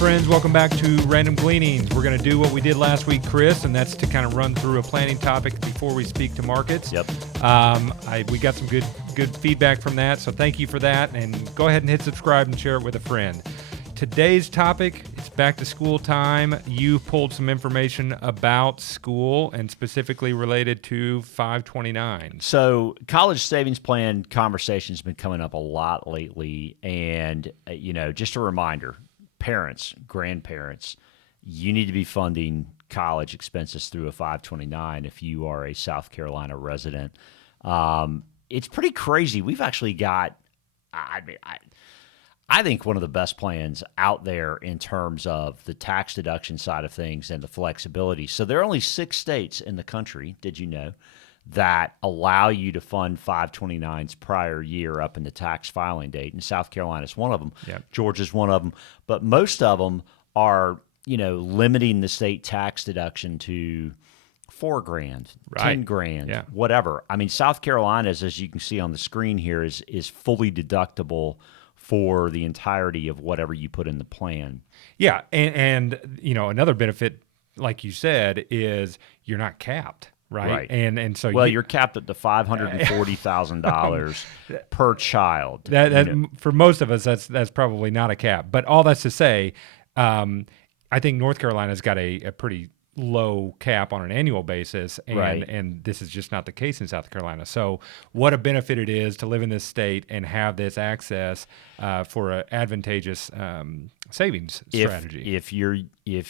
friends? Welcome back to Random Gleanings. We're going to do what we did last week, Chris, and that's to kind of run through a planning topic before we speak to markets. Yep. We got some good feedback from that, so thank you for that. And go ahead and hit subscribe and share it with a friend. Today's topic, it's back to school time. You pulled some information about school and specifically related to 529. So college savings plan conversation has been coming up a lot lately. And, just a reminder, parents, grandparents, you need to be funding college expenses through a 529 if you are a South Carolina resident. It's pretty crazy. We've actually got, I think, one of the best plans out there in terms of the tax deduction side of things and the flexibility. So there are only 6 states in the country, did you know, that allow you to fund 529s prior year up in the tax filing date. And South Carolina is one of them. Yep. Georgia's one of them. But most of them are, limiting the state tax deduction to $4,000, right. $10,000, yeah. whatever. I mean, South Carolina's, as you can see on the screen here, is fully deductible for the entirety of whatever you put in the plan. Yeah, and another benefit, like you said, is you're not capped, right? And so you're capped at the $540,000 per child. That for most of us, that's probably not a cap. But all that's to say, I think North Carolina's got a pretty low cap on an annual basis, and this is just not the case in South Carolina. So what a benefit it is to live in this state and have this access for an advantageous savings strategy. If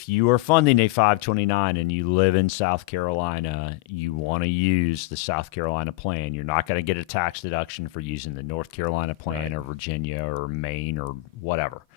you are funding a 529 and you live in South Carolina, you want to use the South Carolina plan. You're not going to get a tax deduction for using the North Carolina plan or Virginia or Maine or whatever.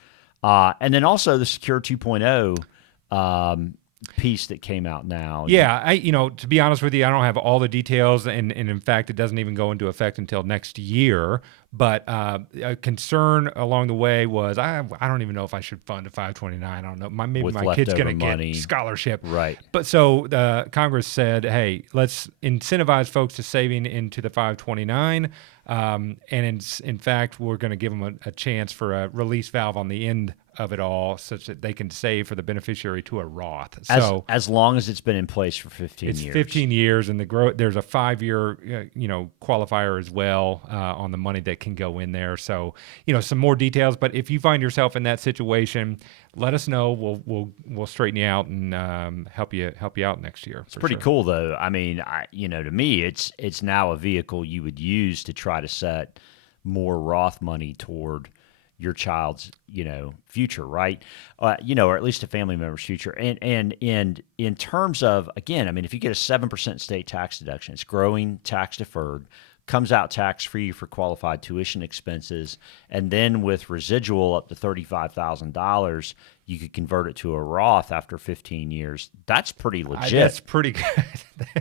And then also the Secure 2.0 piece that came out now. Yeah, to be honest with you, I don't have all the details, and in fact, it doesn't even go into effect until next year. But a concern along the way was, I don't even know if I should fund a 529. I don't know. Maybe my kid's going to get scholarship. Right. But so Congress said, hey, let's incentivize folks to saving into the 529. And in fact, we're going to give them a chance for a release valve on the end of it all, such that they can save for the beneficiary to a Roth. So as long as it's been in place for 15 years. It's 15 years, and there's a 5-year qualifier as well on the money that can go in there. So some more details. But if you find yourself in that situation, let us know. We'll straighten you out and help you out next year. It's pretty cool, though. I mean, to me, it's now a vehicle you would use to try to set more Roth money toward your child's, future, right? Or at least a family member's future. And in terms of, again, I mean, if you get a 7% state tax deduction, it's growing tax deferred, comes out tax-free for qualified tuition expenses, and then with residual up to $35,000, you could convert it to a Roth after 15 years. That's pretty legit. That's pretty good.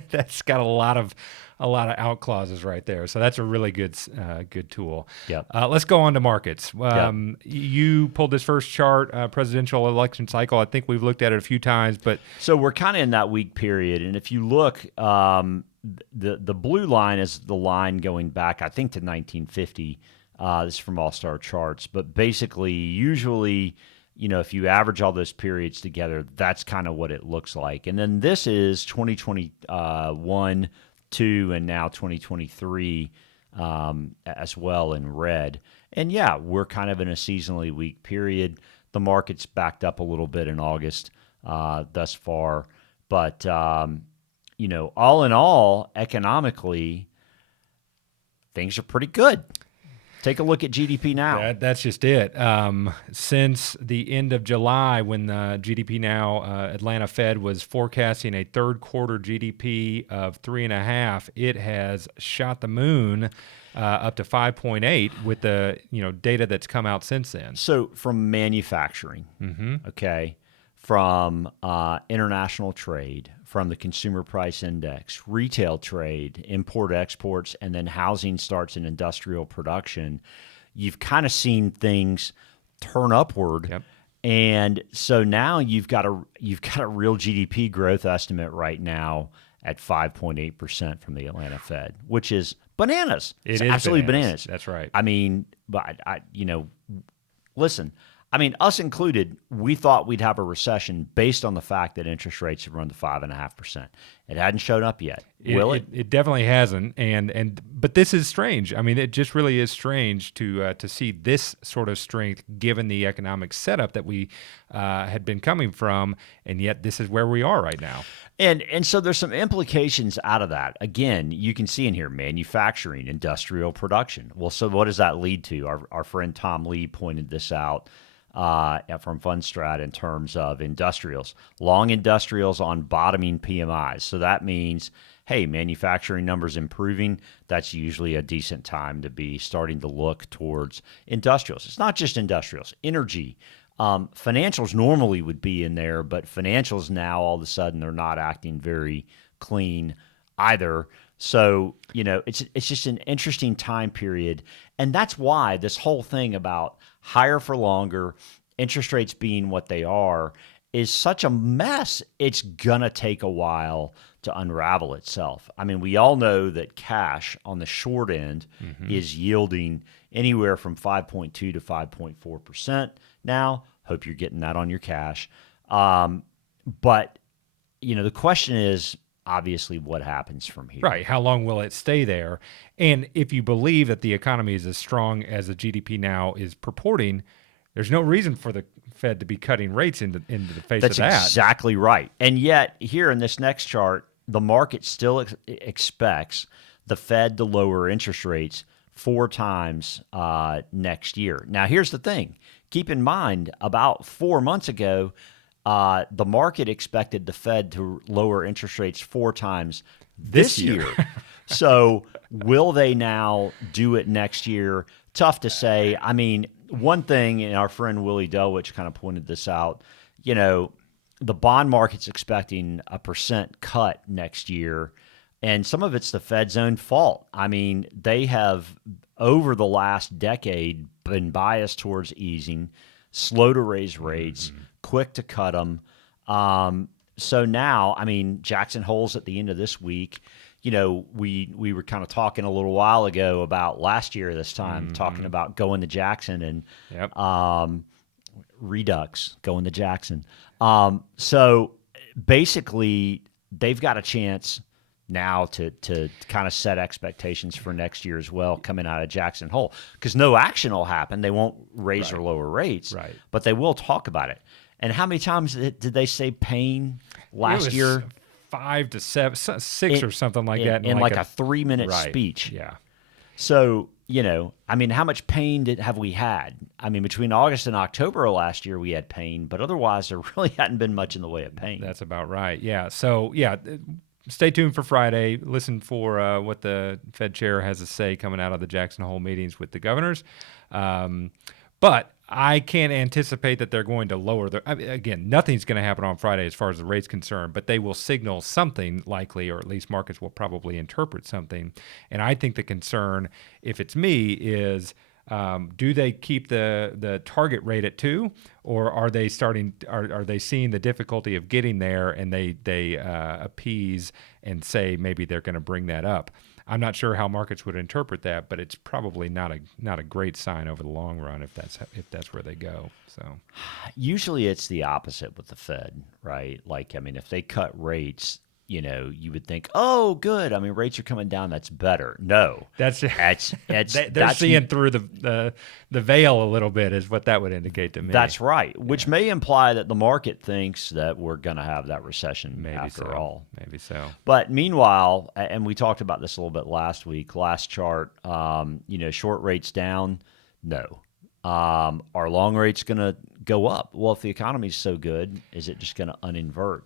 That's got a lot of out clauses right there. So that's a really good tool. Yep. Let's go on to markets. You pulled this first chart, presidential election cycle. I think we've looked at it a few times, but so we're kind of in that week period. And if you look, the blue line is the line going back, I think, to 1950. This is from All Star Charts. But basically, usually, if you average all those periods together, that's kind of what it looks like. And then this is 2021, 2, and now 2023 as well in red. And yeah, we're kind of in a seasonally weak period. The market's backed up a little bit in August thus far. But, all in all, economically, things are pretty good. Take a look at GDP Now. That's just it. Since the end of July, when the GDP Now Atlanta Fed was forecasting a third quarter GDP of 3.5, it has shot the moon up to 5.8 with the data that's come out since then. So from manufacturing, okay, from international trade, from the consumer price index, retail trade, import-exports, and then housing starts and industrial production, you've kind of seen things turn upward. Yep. And so now you've got a real GDP growth estimate right now at 5.8% from the Atlanta Fed, which is bananas. It's absolutely bananas. That's right. I mean, but listen, I mean, us included, we thought we'd have a recession based on the fact that interest rates have run to 5.5%. It hadn't shown up yet. Will it? It definitely hasn't, but this is strange. I mean, it just really is strange to see this sort of strength given the economic setup that we had been coming from, and yet this is where we are right now. And so there's some implications out of that. Again, you can see in here manufacturing, industrial production. Well, so what does that lead to? Our friend Tom Lee pointed this out from Fundstrat in terms of industrials. Long industrials on bottoming PMIs. So that means, hey, manufacturing numbers improving. That's usually a decent time to be starting to look towards industrials. It's not just industrials, energy. Financials normally would be in there, but financials now all of a sudden they're not acting very clean either. So, it's just an interesting time period. And that's why this whole thing about higher for longer, interest rates being what they are, is such a mess. It's going to take a while to unravel itself. I mean, we all know that cash on the short end is yielding anywhere from 5.2 to 5.4% now. Hope you're getting that on your cash. But, the question is, obviously, what happens from here? Right. How long will it stay there? And if you believe that the economy is as strong as the GDP now is purporting, there's no reason for the Fed to be cutting rates into the face of that. That's exactly right. And yet, here in this next chart, the market still expects the Fed to lower interest rates 4 times next year. Now, here's the thing. Keep in mind, about 4 months ago, the market expected the Fed to lower interest rates 4 times this year. So will they now do it next year? Tough to say. I mean, one thing, and our friend Willie Delwich kind of pointed this out, the bond market's expecting a % cut next year, and some of it's the Fed's own fault. I mean, they have, over the last decade, been biased towards easing, slow to raise rates, quick to cut them. So now, I mean, Jackson Hole's at the end of this week. We were kind of talking a little while ago about last year this time, talking about going to Jackson and Redux going to Jackson. So basically, they've got a chance now to kind of set expectations for next year as well coming out of Jackson Hole, because no action will happen. They won't raise or lower rates, but they will talk about it. And how many times did they say pain last year? 5 to 7, 6 or something like that. In like a 3-minute speech. Yeah. So, I mean, how much pain have we had? I mean, between August and October of last year, we had pain, but otherwise there really hadn't been much in the way of pain. That's about right. Yeah. So, stay tuned for Friday. Listen for what the Fed chair has to say coming out of the Jackson Hole meetings with the governors. But I can't anticipate that they're going to lower again, nothing's going to happen on Friday as far as the rate's concerned, but they will signal something likely, or at least markets will probably interpret something. And I think the concern, if it's me, is do they keep the target rate at 2, or are they are they seeing the difficulty of getting there and they appease and say maybe they're going to bring that up? I'm not sure how markets would interpret that, but it's probably not a great sign over the long run if that's where they go. So usually it's the opposite with the Fed, right? Like, I mean, if they cut rates, you would think, oh, good. I mean, rates are coming down. That's better. No, they're seeing through the veil a little bit, is what that would indicate to me. That's right. Which may imply that the market thinks that we're going to have that recession after all. Maybe so. But meanwhile, and we talked about this a little bit last week, last chart, short rates down. No. Are long rates going to go up? Well, if the economy's so good, is it just going to uninvert?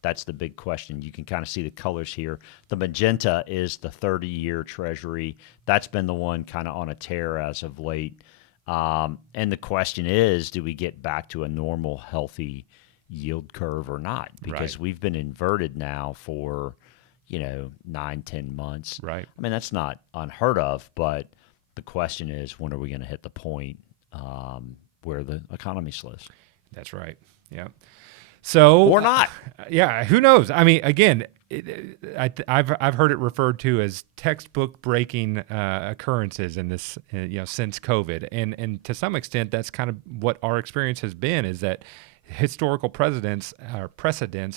That's the big question. You can kind of see the colors here. The magenta is the 30-year Treasury. That's been the one kind of on a tear as of late. And the question is, do we get back to a normal, healthy yield curve or not? Because we've been inverted now for, 9-10 months. Right. I mean, that's not unheard of, but the question is, when are we going to hit the point where the economy slows? That's right. Yeah. So or not. Yeah, who knows? I mean, again, I've heard it referred to as textbook breaking occurrences in this, since COVID, and to some extent, that's kind of what our experience has been. Is that historical precedence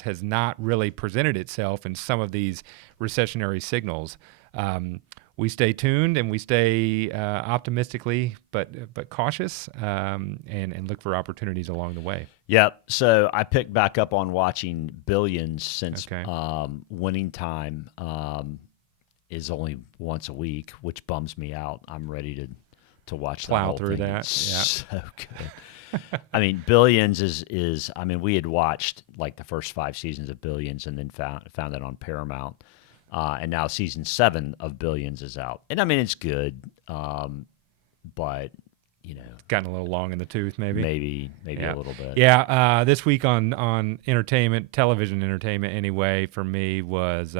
has not really presented itself in some of these recessionary signals. We stay tuned and we stay optimistically but cautious, and look for opportunities along the way. Yep. So I picked back up on watching Billions since Okay. winning time is only once a week, which bums me out. I'm ready to watch the Plow whole through thing. that. It's so good. I mean, Billions is. I mean, we had watched like the first 5 seasons of Billions and then found it on Paramount. And now season 7 of Billions is out. And I mean, it's good, but, Gotten a little long in the tooth, maybe. Maybe a little bit. Yeah. This week on entertainment, television entertainment anyway, for me was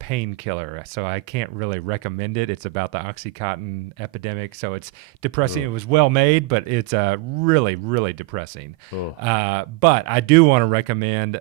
Painkiller. So I can't really recommend it. It's about the OxyContin epidemic. So it's depressing. It was well made, but it's really, really depressing. But I do want to recommend,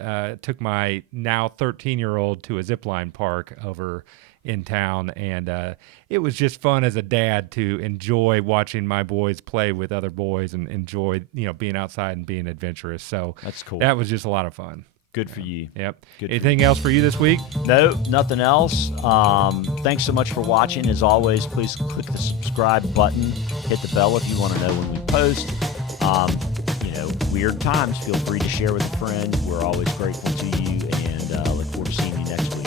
took my now 13-year-old to a zipline park over in town, and it was just fun as a dad to enjoy watching my boys play with other boys and enjoy being outside and being adventurous. So That's cool. That was just a lot of fun. Good for you. Yep. Good. Anything else for you this week? No, nothing else. Thanks so much for watching. As always, please click the subscribe button, hit the bell if you want to know when we post. Weird times. Feel free to share with a friend. We're always grateful to you, and look forward to seeing you next week.